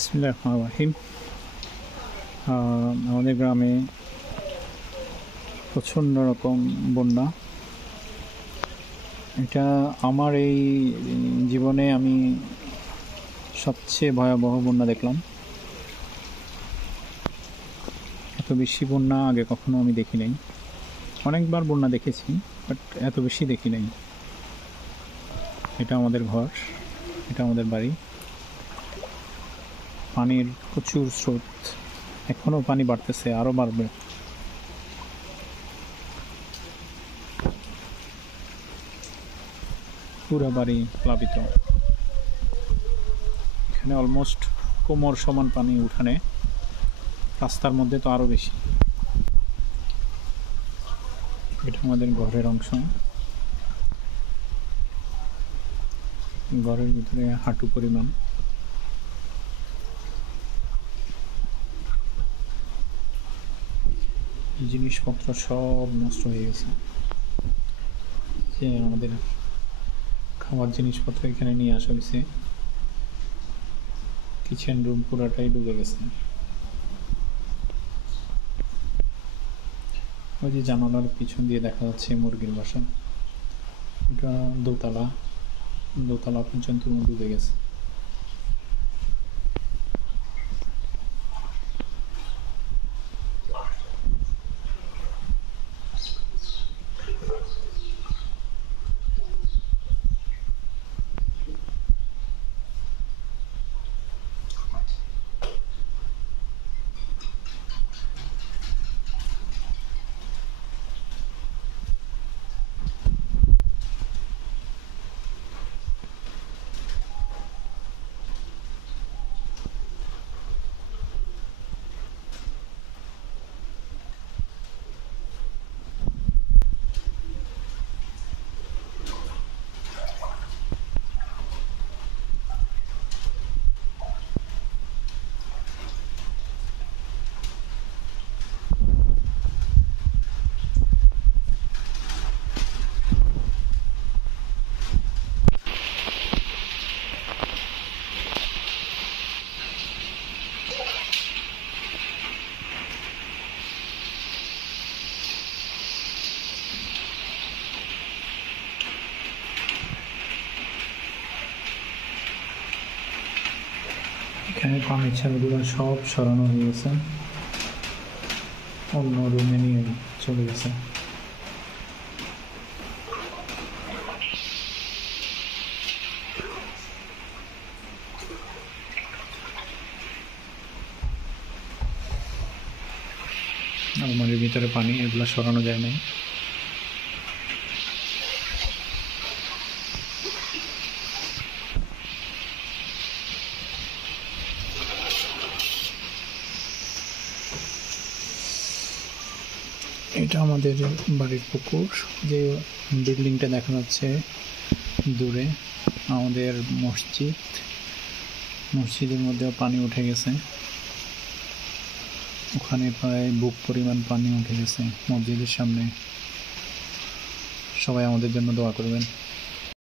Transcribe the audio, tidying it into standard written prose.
বিসমিল্লাহির রহমানির রহিম। আমাদের গ্রামে প্রচণ্ড রকম বন্যা। এটা আমার এই জীবনে আমি সবচেয়ে ভয়াবহ বন্যা দেখলাম। এত বেশি বন্যা আগে কখনো আমি দেখি নাই। অনেকবার বন্যা দেখেছি, বাট এত বেশি দেখি নাই। এটা আমাদের ঘর, এটা আমাদের বাড়ি। পানির প্রচুর স্রোত, এখনও পানি বাড়তেছে, আরও বাড়বে। পুরো বাড়ি প্লাবিত। এখানে অলমোস্ট কোমর সমান পানি উঠানে, রাস্তার মধ্যে তো আরও বেশি। এটা আমাদের ঘরের অংশ। ঘরের ভিতরে হাঁটু পরিমাণ। জিনিসপত্র সব নষ্ট হয়ে গেছে। যে আমাদের খাবার জিনিসপত্র এখানে নিয়ে আসা হয়েছে। কিচেন রুম পুরাটাই ডুবে গেছে। ওই যে জানালার পিছন দিয়ে দেখা যাচ্ছে মুরগির বাসা। এটা দোতলা পর্যন্ত ডুবে গেছে। এখানে ফার্নিচারগুলো সব সরানো হয়ে গেছে, অন্য রুমে নিয়ে চলে গেছে। আলমারির ভিতরে পানি, এগুলো সরানো যায় নাই। এটা আমাদের বাড়ির পুকুর। যে বিল্ডিংটা দেখা যাচ্ছে দূরে আমাদের মসজিদের মধ্যেও পানি উঠে গেছে। ওখানে প্রায় বুক পরিমাণ পানি উঠে গেছে মসজিদের সামনে। সবাই আমাদের জন্য দোয়া করবেন।